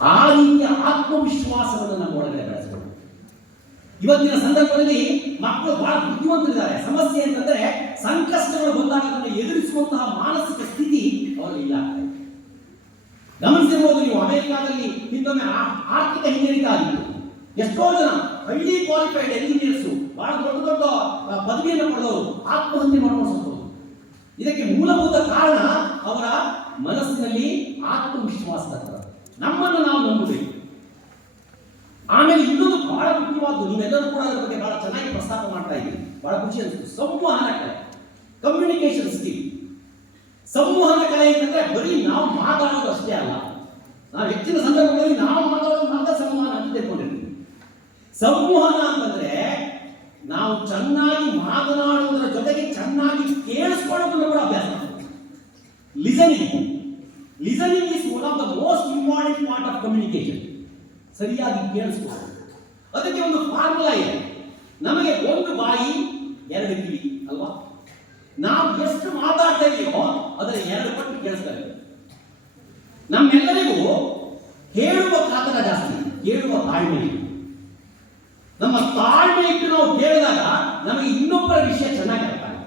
ಆ ರೀತಿಯ ಆತ್ಮವಿಶ್ವಾಸವನ್ನು ನಮ್ಮ ಒಳಗಡೆ ಬೆಳೆಸಬೇಕು. ಇವತ್ತಿನ ಸಂದರ್ಭದಲ್ಲಿ ಮಕ್ಕಳು ಬಹಳ ಬುದ್ಧಿವಂತರಿದ್ದಾರೆ. ಸಮಸ್ಯೆ ಅಂತಂದ್ರೆ ಸಂಕಷ್ಟಗಳು ಬಂದಾಗ ಅದನ್ನು ಎದುರಿಸುವಂತಹ ಮಾನಸಿಕ ಸ್ಥಿತಿ ಅವರಲ್ಲಿ ಇಲ್ಲ. ಗಮನಿಸಿರ್ಬೋದು ನೀವು, ಅಮೆರಿಕಾದಲ್ಲಿ ಹಿಂದೊಮ್ಮೆ ಆರ್ಥಿಕ ಹಿನ್ನೀರಿತ ಆಗಿತ್ತು. ಎಷ್ಟೋ ಜನ ಹೈಲಿ ಕ್ವಾಲಿಫೈಡ್ ಎಂಜಿನಿಯರ್ಸ್, ಬಹಳ ದೊಡ್ಡ ದೊಡ್ಡ ಪದವಿಯನ್ನು ಪಡೆದವರು ಆತ್ಮಹತ್ಯೆ ಮಾಡಿಕೊಂಡು. ಇದಕ್ಕೆ ಮೂಲಭೂತ ಕಾರಣ ಅವರ ಮನಸ್ಸಿನಲ್ಲಿ ಆತ್ಮವಿಶ್ವಾಸದ ಕೊರತೆ. ನಮ್ಮನ್ನು ನಾವು ನಂಬಬೇಕು. ಆಮೇಲೆ ಇನ್ನೊಂದು ಬಹಳ ಮುಖ್ಯವಾದ್ದು, ನೀವೆಲ್ಲರೂ ಕೂಡ ಅದರ ಬಗ್ಗೆ ಬಹಳ ಚೆನ್ನಾಗಿ ಪ್ರಸ್ತಾಪ ಮಾಡ್ತಾ ಇದ್ದೀರಿ, ಬಹಳ ಖುಷಿ ಅನಿಸ್ತು. ಸಂವಹನ ಕಲೆ, ಕಮ್ಯುನಿಕೇಶನ್ ಸ್ಕಿಲ್. ಸಂವಹನ ಕಲೆ ಅಂತಂದ್ರೆ ಬರೀ ನಾವು ಮಾತಾಡೋದು ಅಷ್ಟೇ ಅಲ್ಲ. ನಾವು ಹೆಚ್ಚಿನ ಸಂದರ್ಭಗಳಲ್ಲಿ ನಾವು ಮಾತಾಡೋದು ಮಾತ್ರ ಸಂವಹನ ಅಂತ ತಿಳ್ಕೊಂಡಿರ್ತೀವಿ. ಸಂವಹನ ಅಂತಂದ್ರೆ ನಾವು ಚೆನ್ನಾಗಿ ಮಾತನಾಡುವುದರ ಜೊತೆಗೆ ಚೆನ್ನಾಗಿ ಕೇಳಿಸ್ಕೊಳ್ಳೋದನ್ನು ಕೂಡ ಅಭ್ಯಾಸ ಮಾಡಬೇಕು. Listening is one of the most important part of communication. ಸರಿಯಾಗಿ ಕೇಳಿಸ್ಕೊಳ್ಳೋದು. ಅದಕ್ಕೆ ಒಂದು ಫಾರ್ಮುಲಾ ಇದೆ. ನಮಗೆ ಒಂದು ಬಾಯಿ ಎರಡು ಕಿವಿ ಅಲ್ವಾ? ನಾವು ಎಷ್ಟು ಮಾತಾಡ್ತಾ ಇದೆಯೋ ಅದರ ಎರಡು ಪಟ್ಟು ಕೇಳಿಸ್ತಾ ಇದೆ. ನಮ್ಮೆಲ್ಲರಿಗೂ ಹೇಳುವ ಕಾತರ ಜಾಸ್ತಿ, ಕೇಳುವ ತಾಳ್ಮೆ. ನಮ್ಮ ತಾಳ್ಮೆ ಇಟ್ಟು ನಾವು ಕೇಳಿದಾಗ ನಮಗೆ ಇನ್ನೊಬ್ಬರ ವಿಷಯ ಚೆನ್ನಾಗಿ ಅರ್ಥ ಆಗುತ್ತೆ.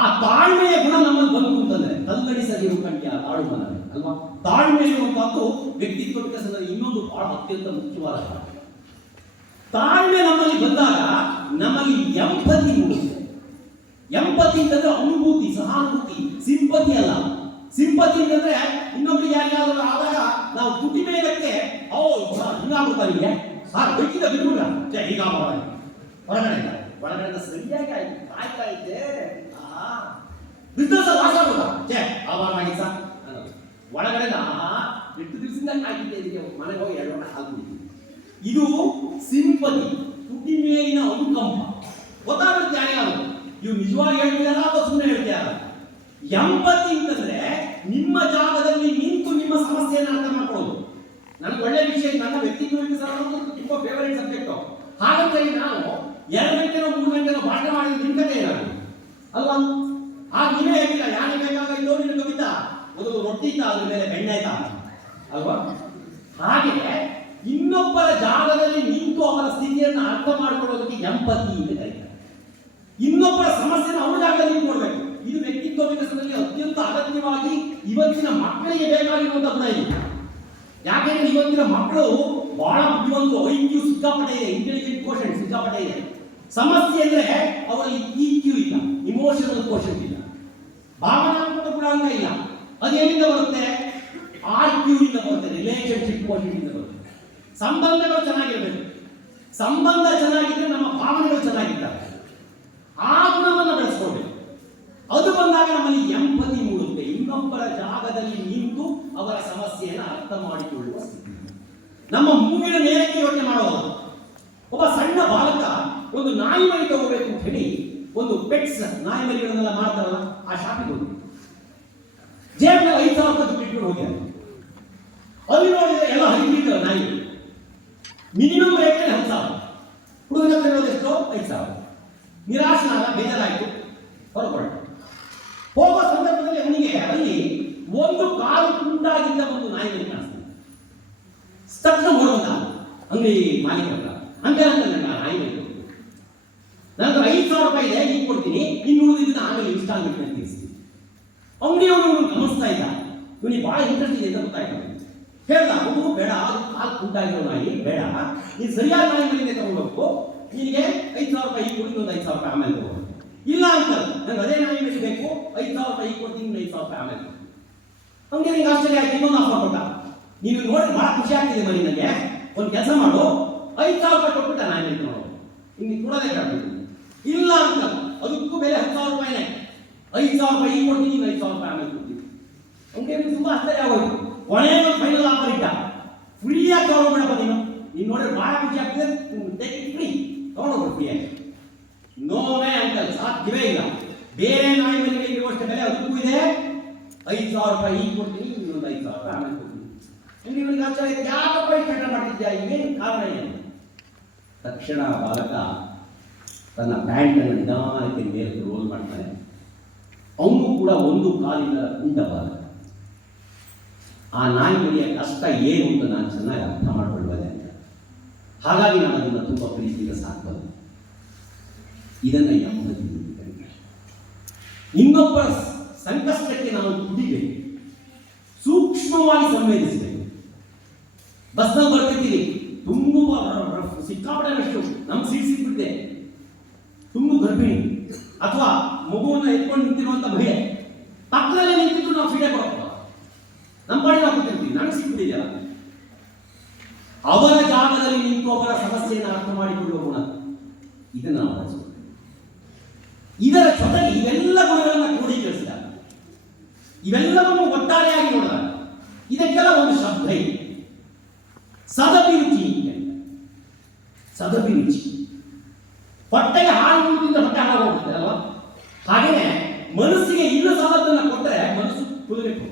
ಆ ತಾಳ್ಮೆಯ ಗುಣ ನಮ್ಮಲ್ಲಿ ಬಂತು ಅಂತಂದ್ರೆ ತಲ್ಲಡಿಸದಿರು ಕಂಡ್ಯ ತಾಳ್ಮನ ಅಲ್ವಾ? ತಾಳ್ಮೆ ಇರುವಂತಹದ್ದು ವ್ಯಕ್ತಿತ್ವ ವಿಕಸನದಲ್ಲಿ ಇನ್ನೊಂದು ಬಹಳ ಅತ್ಯಂತ ಮುಖ್ಯವಾದ ಕಾರಣ. ತಾಳ್ಮೆ ನಮ್ಮಲ್ಲಿ ಬಂದಾಗ ನಮ್ಮಲ್ಲಿ ಎಂಪತಿ ಮೂಡುತ್ತೆ. ಎಂಪತಿ ಅಂತಂದ್ರೆ ಅನುಭೂತಿ, ಸಹಾನುಭೂತಿ, ಸಿಂಪತಿ ಅಲ್ಲ. ಸಿಂಪತಿ ಅಂತಂದ್ರೆ ಇನ್ನೊಬ್ರಿಗೆ ಯಾರಿಗಾದ್ರೂ ಆದಾಗ ನಾವು ತುಟಿ ಮೇಲಕ್ಕೆ ಹಿಂಗಾಗ್ಬಿಡ್ತಾರೆ, ಸಾರ್ ಬೇಕಿದ್ದ ಬಿಡ್ಬಿಡ ಈಗ ಒಳಗಡೆ ಸರಿಯಾಗಿ ಆಯ್ತು, ಕಾಯ್ತಾ ಇದ್ದೆ ಬಿಸ್ನೆಸ್ ಲಾಸ್ ಆಗ್ಬೋದ ಆಗಿ ಸರ್ ಒಳಗಡೆ ಎಷ್ಟು ದಿವಸದಿಂದ ಕಾಯ್ತಿದ್ದೆ, ಇದಕ್ಕೆ ಮನೆಗೆ ಹೋಗಿ 2 ಗಂಟೆ ಹಾಲು ಕುಡಿತೀವಿ. ಇದು ಸಿಂಪತಿ, ತುಟಿ ಮೇಲಿನ ಅನುಕಂಪ. ಗೊತ್ತಾಗುತ್ತೆ ಯಾರಿಗಾದ್ರು ಇವು ನಿಜವಾಗಿ ಹೇಳ್ತಿದಾರ ಅಥವಾ ಸುಮ್ಮನೆ ಹೇಳ್ತಿದಾರ. ಎಂಪತಿ ಅಂತಂದ್ರೆ ನಿಮ್ಮ ಜಾಗದಲ್ಲಿ ನಿಂತು ನಿಮ್ಮ ಸಮಸ್ಯೆಯನ್ನು ಅರ್ಥ ಮಾಡ್ಕೊಳ್ಳೋದು. ನನಗೆ ಒಳ್ಳೆ ವಿಷಯ, ನನ್ನ ವ್ಯಕ್ತಿತ್ವ ವಿಕಸನ ತುಂಬಾ ಫೇವರೇಟ್ ಸಬ್ಜೆಕ್ಟ್. ಹಾಗಂತೇಳಿ ನಾನು 2 ಗಂಟೆನೋ 3 ಗಂಟೆನೋ ಭಾಷಣ ಮಾಡಿದ ನಿಮ್ಮ ಕತೆ ಏನಾದ್ರು ಅಲ್ವಾ? ಆಗ ನೀವೇ ಹೇಳಿಲ್ಲ, ಯಾರಿಗೆ ಬೇಕಾಗಿದ್ದೋ ನಿನಗೆ ಗೊತ್ತಿತ್ತಾ, ಒಂದು ರೊಟ್ಟಿ ಇತ್ತ ಅದ್ರ ಮೇಲೆ ಬೆಣ್ಣೆ ಆಯ್ತಾ ಅಲ್ವಾ? ಹಾಗೆ ಇನ್ನೊಬ್ಬರ ಜಾಗದಲ್ಲಿ ನಿಂತು ಅವರ ಸ್ಥಿತಿಯನ್ನು ಅರ್ಥ ಮಾಡಿಕೊಳ್ಳೋದಕ್ಕೆ ಎಂಪತಿ ಅಂತ ಕರೀತಾರೆ. ಇನ್ನೊಬ್ಬರ ಸಮಸ್ಯೆನ ಅವರ ಜಾಗದಲ್ಲಿ ನಿಂತ್ಕೊಳ್ಬೇಕು. ಇದು ವ್ಯಕ್ತಿತ್ವ ವಿಕಸನದಲ್ಲಿ ಅತ್ಯಂತ ಅಗತ್ಯವಾಗಿ ಇವತ್ತಿನ ಮಕ್ಕಳಿಗೆ ಬೇಕಾಗಿರುವಂತಹ ಗುಣ ಇದೆ. ಯಾಕೆಂದ್ರೆ ಇವತ್ತಿನ ಮಕ್ಕಳು ಬಹಳ ಬುದ್ಧಿವಂತರು, IQ ಸಿಕ್ಕಾಪಟ್ಟೆ ಇದೆ, ಇಂಟೆಲಿಜೆಂಟ್ ಕೋಶೆಂಟ್ ಸಿಕ್ಕಾಪಟ್ಟೆ ಇದೆ. ಸಮಸ್ಯೆ ಅಂದ್ರೆ ಅವರಲ್ಲಿ EQ ಇಲ್ಲ, ಇಮೋಷನಲ್ ಕೋಶೆಂಟ್ ಇಲ್ಲ, ಭಾವನಾತ್ಮಕ ಗುಣಾಂಗ ಇಲ್ಲ. ಅದೇನಿಂದ ಬರುತ್ತೆ? RQ ಇಂದ ಬರುತ್ತೆ, ರಿಲೇಶನ್ಶಿಪ್ ಕೋಶೆಂಟ್ ಇಂದ ಬರುತ್ತೆ. ಸಂಬಂಧಗಳು ಚೆನ್ನಾಗಿರ್ಬೇಕು. ಸಂಬಂಧ ಚೆನ್ನಾಗಿದ್ರೆ ನಮ್ಮ ಭಾವನೆಗಳು ಚೆನ್ನಾಗಿರ್ತವೆ. ಆ ಗುಣವನ್ನು ಬೆಳೆಸ್ಕೊಳ್ಬೇಕು. ಅದು ಬಂದಾಗ ನಮ್ಮಲ್ಲಿ ಎಂಪತಿ ಮೂಡುತ್ತೆ. ಇನ್ನೊಬ್ಬರ ಜಾಗದಲ್ಲಿ ನಿಂತು ಅವರ ಸಮಸ್ಯೆಯನ್ನು ಅರ್ಥ ಮಾಡಿಕೊಳ್ಳುವ ಸ್ಥಿತಿ. ನಮ್ಮ ಮೂಗಿನ ನೇರಕ್ಕೆ ಯೋಚನೆ ಮಾಡೋದು. ಒಬ್ಬ ಸಣ್ಣ ಬಾಲಕ ಒಂದು ನಾಯಿ ಮರಿ ತಗೋಬೇಕು ಅಂತ ಹೇಳಿ ಒಂದು ಪೆಟ್ಸ್ ನಾಯಿ ಮರಿಗಳನ್ನೆಲ್ಲ ಮಾಡ್ತಾರಲ್ಲ, ಆ ಶಾಪಿಗೆ ಹೋಗಿ ಜೇಬ್ನಲ್ಲಿ 5,000 ರೂಪಾಯಿ ದುಡ್ಡು ಇಟ್ಕೊಂಡು ಹೋಗ್ಯಾರ. ಅಲ್ಲಿ ನೋಡಿದ್ರೆ ಎಲ್ಲ ಹೈಬ್ರಿಡ್ ನಾಯಿ, ಮಿನಿಮಮ್ ರೇಟ್ 10,000. ಹುಡುಗನ ಹತ್ರ ಎಷ್ಟು? 5,000. ನಿರಾಶನಾದ, ಬೇಜಾರಾಯಿತು, ಹೊರಕೊಳ್ತ. ಹೋಗೋ ಸಂದರ್ಭದಲ್ಲಿ ಅವನಿಗೆ ಅಲ್ಲಿ ಒಂದು ಕಾಲು ತುಂಡಾಗಿದ್ದ ಒಂದು ನಾಯಿ ಮರಿ ಕಾಣಿಸ್ತಾನೆ. ತಕ್ಷಣ ಹೊರಬಂದ ಅಂಗಡಿ ಮಾಲೀಕ ಹತ್ರ, ಹಂಗೆ ಅಂತ ನಾಯಿ ಮರಿ ನನಗೆ 5,000 ರೂಪಾಯಿ ಇದೆ, ಈಗ ಕೊಡ್ತೀನಿ, ಇನ್ನು ಉಳಿದಿದ್ದ ಆಮೇಲೆ ಇನ್ಸ್ಟಾಲ್ಮೆಂಟ್ ಮೇಲೆ ತೀರಿಸ್ತೀನಿ. ಅಂಗಡಿಯವನು ಗಮನಿಸ್ತಾ ಇದ್ದ, ಇವನಿಗೆ ಬಹಳ ಇಂಟ್ರೆಸ್ಟ್ ಇದೆ ಅಂತ ಗೊತ್ತಾಯ್ತು. ಹೇಳ್ದ, ಹುಡುಗರು ಬೇಡ, ಅದು ಕಾಲು ತುಂಡಾಗಿರೋ ನಾಯಿ ಬೇಡ, ನೀನು ಸರಿಯಾದ ನಾಯಿ ಮರಿಯಿಂದ ತಗೊಂಡೋಗ್ಬೇಕು, ನಿನಗೆ 5,000 ರೂಪಾಯಿ ಈಗ ಕೊಡಿ, ಒಂದು 5,000 ರೂಪಾಯಿ ಆಮೇಲೆ ತಗೋ. ಇಲ್ಲ ಅಂತ ನಂಗೆ ಅದೇ ನಾಯಿ ಮರಿ ಬೇಕು, 5,000 ರೂಪಾಯಿ ಈಗ ಕೊಡ್ತೀನಿ, 5,000 ರೂಪಾಯಿ ಆಮೇಲೆ. ಹಂಗೆ ನಿಂಗೆ ಆಶ್ಚರ್ಯ ಆಯ್ತು, ಇನ್ನೊಂದು ಆಫರ್ ಕೊಟ್ಟ. ನೀನು ನೋಡಿ ಬಹಳ ಖುಷಿ ಆಗ್ತಿದೆ ಮರಿ, ನನಗೆ ಒಂದು ಕೆಲಸ ಮಾಡು, 5,000 ರೂಪಾಯಿ ಕೊಟ್ಬಿಟ್ಟ ನಾಯಿ ಮರಿ ನೋಡು, ನಿಮ್ಗೆ ಕೊಡೋದೇ ಬೇಡ. ಇಲ್ಲ ಅಂತ ಅದಕ್ಕೂ ಬೆಲೆ 10,000 ರೂಪಾಯಿನೇ. 5,000 ರೂಪಾಯಿ ಈಗ ಕೊಡ್ತೀನಿ, 5,000 ರೂಪಾಯಿ ಆಮೇಲೆ ಕೊಡ್ತೀನಿ. ಹಂಗೆ ತುಂಬಾ ಆಶ್ಚರ್ಯ ಆಗೋಯ್ತು. ಕೊನೆಗೆ ಫೈನಲ್ ಆಫರ್ ಇಟ್ಟ, ಫ್ರೀಯಾಗಿ ತಗೊಂಡ್ಬಿಡಪ್ಪ ನೀನು ನೋಡಿದ್ರೆ ಬಹಳ ಖುಷಿ ಆಗ್ತದೆ, ಫ್ರೀ ತಗೊಂಡೋಗ್ಬಿಡು ಫ್ರೀಯಾಗಿ. ನೋವೇ ಅಂಕಲ್, ಸಾಧ್ಯವೇ ಇಲ್ಲ. ಬೇರೆ ನಾಯಿ ಮನೆಗಳಿಗೆ ಇರುವಷ್ಟು ಬೆಲೆ ಅದಕ್ಕೂ ಇದೆ. 5,000 ರೂಪಾಯಿ ಈಗ ಕೊಡ್ತೀನಿ, ಇನ್ನೊಂದು 5,000 ರೂಪಾಯಿ ಆಮೇಲೆ ಕೊಡ್ತೀನಿ. ಇವನಿಗೆ ಆಶ್ಚರ್ಯ, ಯಾಕಪ್ಪ ಇಷ್ಟು ಮಾಡ್ತಿದ್ಯಾ, ಏನು ಕಾರಣ ಏನು? ತಕ್ಷಣ ಬಾಲಕ ತನ್ನ ಪ್ಯಾಂಟನ್ನು ನಿಧಾನಕ್ಕೆ ಮೇಲೆ ರೋಲ್ ಮಾಡ್ತಾನೆ. ಅವನು ಕೂಡ ಒಂದು ಕಾಲಿನ ಕುಂಟ ಬಾಲಕ. ಆ ನಾಯಿ ಮರಿಯ ಕಷ್ಟ ಏನು ಅಂತ ನಾನು ಚೆನ್ನಾಗಿ ಅರ್ಥ ಮಾಡಿಕೊಳ್ಳಬಲ್ಲೆ ಅಂತ. ಹಾಗಾಗಿ ನಾನು ಅದನ್ನು ತುಂಬ ಪ್ರೀತಿಯಿಂದ ಸಾಕಬಲ್ಲೆ. ಇದನ್ನು ಎಂಬುದು ಇನ್ನೊಬ್ಬರ ಸಂಕಷ್ಟಕ್ಕೆ ನಾವು ಕುಡಿಬೇಕು, ಸೂಕ್ಷ್ಮವಾಗಿ ಸಂವೇದಿಸಬೇಕು. ಬಸ್ನಲ್ಲಿ ಬರ್ತಿದ್ದೀವಿ, ತುಂಬು ಸಿಕ್ಕಾಪಟ್ಟೆನಷ್ಟು ನಮ್ಗೆ ಸೀಟ್ ಸಿಕ್ಬಿಟ್ಟಿದೆ, ತುಂಬು ಗರ್ಭಿಣಿ ಅಥವಾ ಮಗುವನ್ನು ಎತ್ಕೊಂಡು ನಿಂತಿರುವಂತ ಮಹಿಳೆ ಪಕ್ಕದಲ್ಲೇ ನಿಂತಿದ್ದು ನಾವು ಸೀಟೆ ಕೊಡೋದು, ನಮ್ಮ ಪಾಡಿ ನಾವು ಕೂತಿರ್ತೀವಿ, ನನಗೆ ಸಿಕ್ಬಿಟ್ಟಿದೆಯಲ್ಲ. ಅವರ ಜಾಗದಲ್ಲಿ ನಿಂತು ಅವರ ಸಮಸ್ಯೆಯನ್ನು ಅರ್ಥ ಮಾಡಿಕೊಳ್ಳುವ ಗುಣ, ಇದನ್ನು ನಾವು ಬಳಸಬೇಕು. ಇದರ ಜೊತೆಗೆ ಇವೆಲ್ಲ ಗುಣಗಳನ್ನು ಕ್ರೋಢೀಕರಿಸಿದಾಗ, ಇವೆಲ್ಲವನ್ನು ಒಟ್ಟಾರೆಯಾಗಿ ನೋಡಿದಾಗ ಇದಕ್ಕೆಲ್ಲ ಒಂದು ಶಬ್ದ ಇದೆ, ಸದಭಿರುಚಿ. ಸದಭಿರುಚಿ ಹೊಟ್ಟೆಗೆ ಹಾಲು ತಿಂದ ಹೊಟ್ಟೆ ಹಾಳಾಗೋಗುತ್ತೆ ಅಲ್ವಾ? ಹಾಗೆಯೇ ಮನಸ್ಸಿಗೆ ಇಲ್ಲ ಸಾಲದನ್ನು ಕೊಟ್ಟರೆ ಮನಸ್ಸು ಕುದುರೆಟ್ಟು,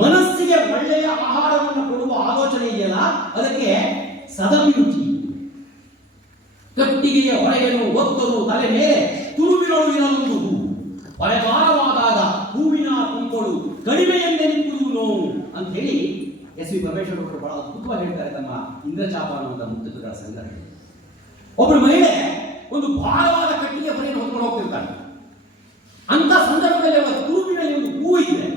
ಮನಸ್ಸಿಗೆ ಒಳ್ಳೆಯ ಆಹಾರವನ್ನು ಕೊಡುವ ಆಲೋಚನೆ ಇದೆಯಲ್ಲ, ಅದಕ್ಕೆ ಸದಭಿರುಚಿ. ಕಟ್ಟಿಗೆಯ ಹೊರೆಯನ್ನು ಒತ್ತಲು ತಲೆ ಮೇಲೆ ತುರುಬಿನೊಳು ಇರಲೊಂದು ಹೂ, ಹೊರೆಭಾರವಾದಾಗ ಹೂವಿನ ತುಂಪೊಳು ಕಡಿಮೆಯೆಂದೆನಿಸುವುದು ನೋವು ಅಂತ ಹೇಳಿ ಎಸ್ ವಿ ಪರಮೇಶ್ವರ್ ಅವರು ಬಹಳ ಅದ್ಭುತವಾಗಿ ಹೇಳ್ತಾರೆ ತಮ್ಮ ಇಂದ್ರಚಾಪ ಅನ್ನುವಂಥ ಮುಕ್ತಗಳ ಸಂಘಟನೆ. ಒಬ್ಬಳು ಮಹಿಳೆ ಒಂದು ಭಾರವಾದ ಕಟ್ಟಿಗೆ ಹೊರೆಯನ್ನು ಹೊತ್ಕೊಂಡು ಹೋಗ್ತಿರ್ತಾಳೆ. ಅಂತ ಸಂದರ್ಭದಲ್ಲಿ ಅವರ ತುರುಬಿನಲ್ಲಿ ಒಂದು ಹೂ ಇದೆ.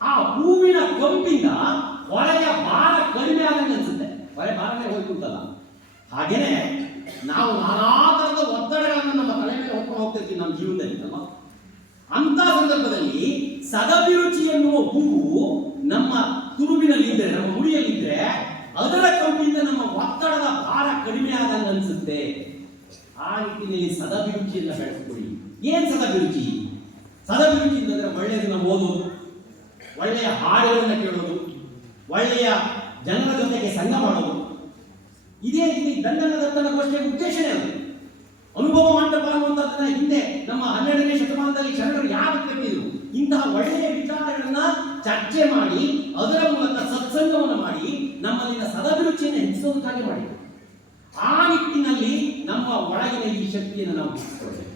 ಆ ಹೂವಿನ ಕೊಂಬಿಂದ ಹೊಳೆಯ ಭಾರ ಕಡಿಮೆ ಆದಂಗೆ ಅನ್ಸುತ್ತೆ, ಹೊಳೆ ಭಾರನೇ ಹೋಯ್ತು ಅಂತಲ್ಲ. ಹಾಗೇನೆ ನಾವು ನಾನಾ ತರದ ಒತ್ತಡಗಳನ್ನು ನಮ್ಮ ತಲೆ ಮೇಲೆ ಹೊತ್ಕೊಂಡು ಹೋಗ್ತಿರ್ತೀವಿ ನಮ್ಮ ಜೀವನದಲ್ಲಿ ಅಲ್ವಾ? ಅಂತ ಸಂದರ್ಭದಲ್ಲಿ ಸದಭಿರುಚಿ ಎನ್ನುವ ಹೂವು ನಮ್ಮ ತುರುಬಿನಲ್ಲಿದ್ದರೆ, ನಮ್ಮ ಮುಡಿಯಲ್ಲಿದ್ದರೆ, ಅದರ ಕಂಪಿನಿಂದ ನಮ್ಮ ಒತ್ತಡದ ಭಾರ ಕಡಿಮೆ ಆದಂಗೆ ಅನ್ಸುತ್ತೆ. ಆ ನಿಟ್ಟಿನಲ್ಲಿ ಸದಭಿರುಚಿಯನ್ನು ಬೆಳೆಸಿಕೊಳ್ಳಿ. ಏನ್ ಸದಭಿರುಚಿ? ಸದಭಿರುಚಿ ಅಂತಂದ್ರೆ ಒಳ್ಳೆಯದನ್ನ ಓದೋದು, ಒಳ್ಳೆಯ ಹಾಡುಗಳನ್ನ ಕೇಳೋದು, ಒಳ್ಳೆಯ ಜನರ ಜೊತೆಗೆ ಸಂಘ ಮಾಡೋದು. ಇದೇ ದಂಡನ ದತ್ತನ ಗೋಷ್ಠಿಯ ಉದ್ದೇಶನೇ ಅದು. ಅನುಭವ ಮಂಟಪ ಅನ್ನುವಂಥದ್ದನ್ನ ಹಿಂದೆ ನಮ್ಮ 12ನೇ ಶತಮಾನದಲ್ಲಿ ಶರಣರು ಯಾರು ಕಟ್ಟಿದ್ರು? ಇಂತಹ ಒಳ್ಳೆಯ ವಿಚಾರಗಳನ್ನ ಚರ್ಚೆ ಮಾಡಿ ಅದರ ಮೂಲಕ ಸತ್ಸಂಗವನ್ನು ಮಾಡಿ ನಮ್ಮಲ್ಲಿನ ಸದಭಿರುಚಿಯನ್ನು ಹೆಚ್ಚಿಸೋದಕ್ಕಾಗಿ ಮಾಡಿದ್ರು. ಆ ನಿಟ್ಟಿನಲ್ಲಿ ನಮ್ಮ ಒಳಗಿನ ಈ ಶಕ್ತಿಯನ್ನು ನಾವು ಹೆಚ್ಚಿಸಿಕೊಳ್ಳಬೇಕು.